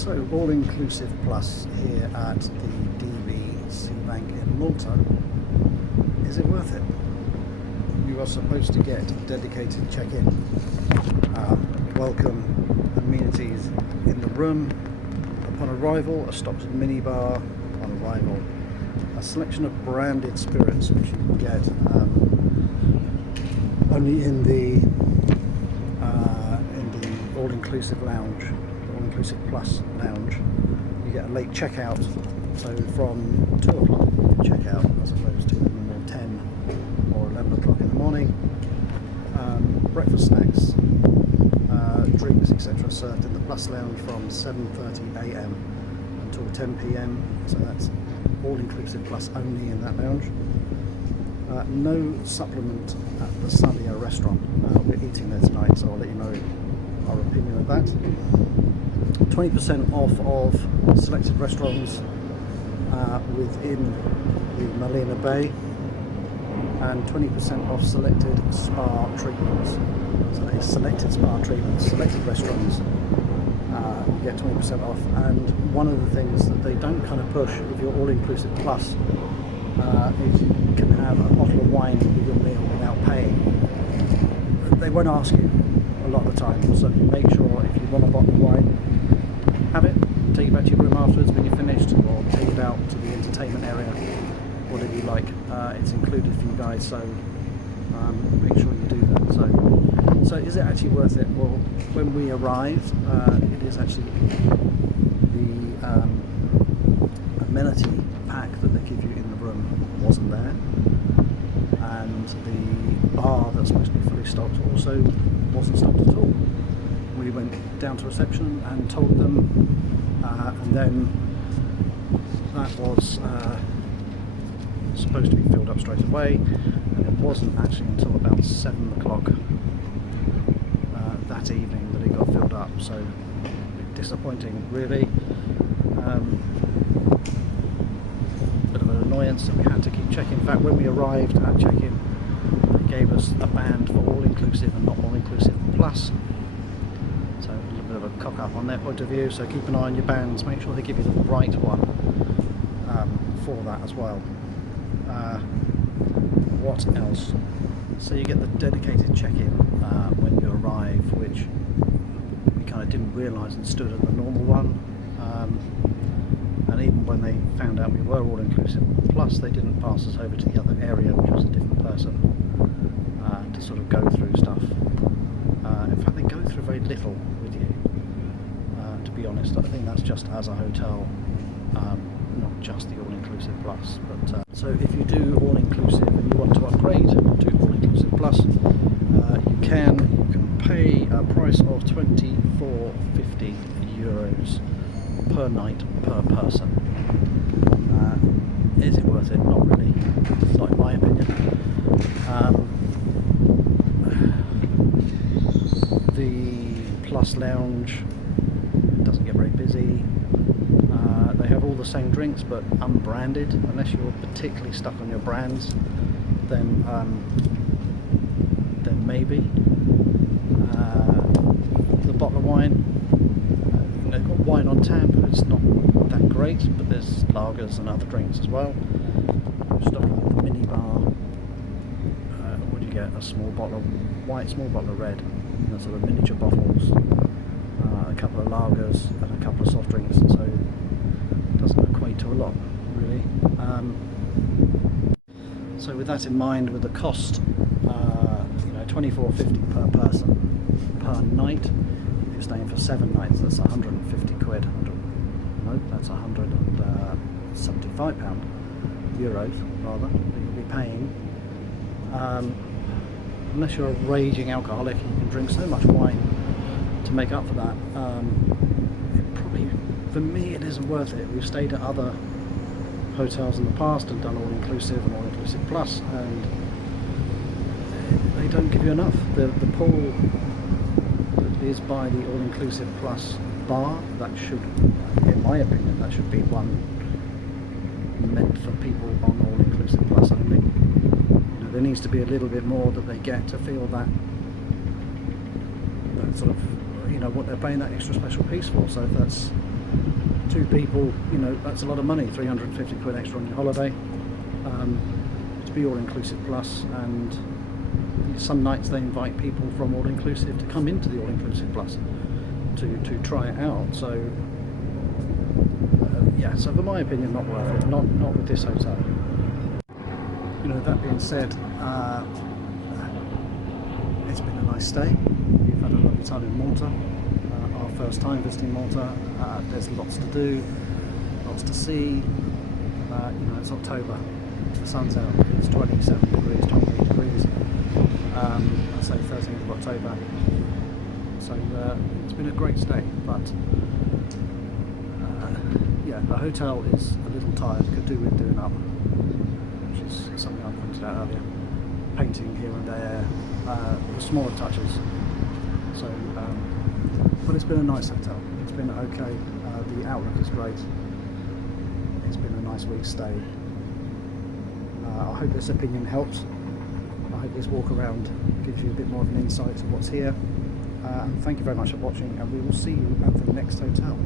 So, all-inclusive plus here at the DB Seabank in Malta. Is it worth it? You are supposed to get dedicated check-in, welcome amenities in the room upon arrival, a stocked minibar upon arrival, a selection of branded spirits which you can get only in the all-inclusive lounge, all-inclusive plus lounge. You get a late checkout, so from 2 o'clock you can check out as opposed to more 10 or 11 o'clock in the morning. Breakfast, snacks, drinks, etc. served in the plus lounge from 7:30 AM until 10 PM, so that's all-inclusive plus only in that lounge. No supplement at the Salia restaurant. We're eating there tonight, so I'll let you know our opinion of that. 20% off of selected restaurants within the Marina Bay, and 20% off selected spa treatments. So that is selected spa treatments, selected restaurants, you get 20% off. And one of the things that they don't kind of push if you're all-inclusive plus is you can have a bottle of wine with your meal without paying. They won't ask you a lot of the time, so make sure if you want a bottle of wine, have it, take it back to your room afterwards when you're finished, or take it out to the entertainment area, whatever you like. It's included for you guys, so make sure you do that. So is it actually worth it? Well, when we arrived, it is actually the amenity pack that they give you in the room wasn't there, and the bar that's supposed to be fully stocked also wasn't stocked at all. We went down to reception and told them, and then that was supposed to be filled up straight away, and it wasn't actually until about 7 o'clock that evening that it got filled up, so a bit disappointing really. Bit of an annoyance that we had to keep checking. In fact, when we arrived at check-in, they gave us a band for all-inclusive and not all-inclusive plus, so a little bit of a cock-up on their point of view, so keep an eye on your bands, make sure they give you the right one for that as well. What else? So you get the dedicated check-in when you arrive, which we kind of didn't realise and stood at the normal one, and even when they found out we were all-inclusive plus, they didn't pass us over to the other area, which was a different person, to sort of go through stuff. In fact, they go through very little with you, to be honest. I think that's just as a hotel, not just the all-inclusive plus. But so if you do all-inclusive and you want to upgrade to all-inclusive plus, you can pay a price of €24.50 per night per person. Is it worth it? Not really, not in my opinion. The plus lounge doesn't get very busy. They have all the same drinks but unbranded. Unless you're particularly stuck on your brands, then maybe. The bottle of wine, they've got wine on tap, it's not that great, but there's lagers and other drinks as well. Stuff like the mini bar. What do you get? A small bottle of white, small bottle of red, and the sort of miniature bottles, a couple of lagers and a couple of soft drinks, and so it doesn't equate to a lot really. So with that in mind, with the cost, £24.50 per person per night, if you're staying for 7 nights, that's 150 quid. That's 175 euros rather that you'll be paying. Unless you're a raging alcoholic, you can drink so much wine to make up for that. It probably, for me, it isn't worth it. We've stayed at other hotels in the past and done all-inclusive and all-inclusive plus, and they don't give you enough. The pool that is by the all-inclusive plus bar, that should, in my opinion, that should be one meant for people on all-inclusive plus only. There needs to be a little bit more that they get to feel that sort of what they're paying that extra special piece for. So if that's 2 people, that's a lot of money, 350 quid extra on your holiday, to be all-inclusive plus. And some nights they invite people from all-inclusive to come into the all-inclusive plus to try it out. So yeah, so for my opinion, not worth it, not with this hotel. That being said, it's been a nice stay. We've had a lovely time in Malta. Our first time visiting Malta. There's lots to do, lots to see. It's October, the sun's out, it's 27 degrees, 28 degrees. I say 13th of October. So it's been a great stay, but yeah, the hotel is a little tired, could do with doing up, which is something I pointed out earlier. Painting here and there, the smaller touches. So, but it's been a nice hotel. It's been okay. The outlook is great. It's been a nice week's stay. I hope this opinion helps. I hope this walk around gives you a bit more of an insight to what's here. And thank you very much for watching, and we will see you at the next hotel.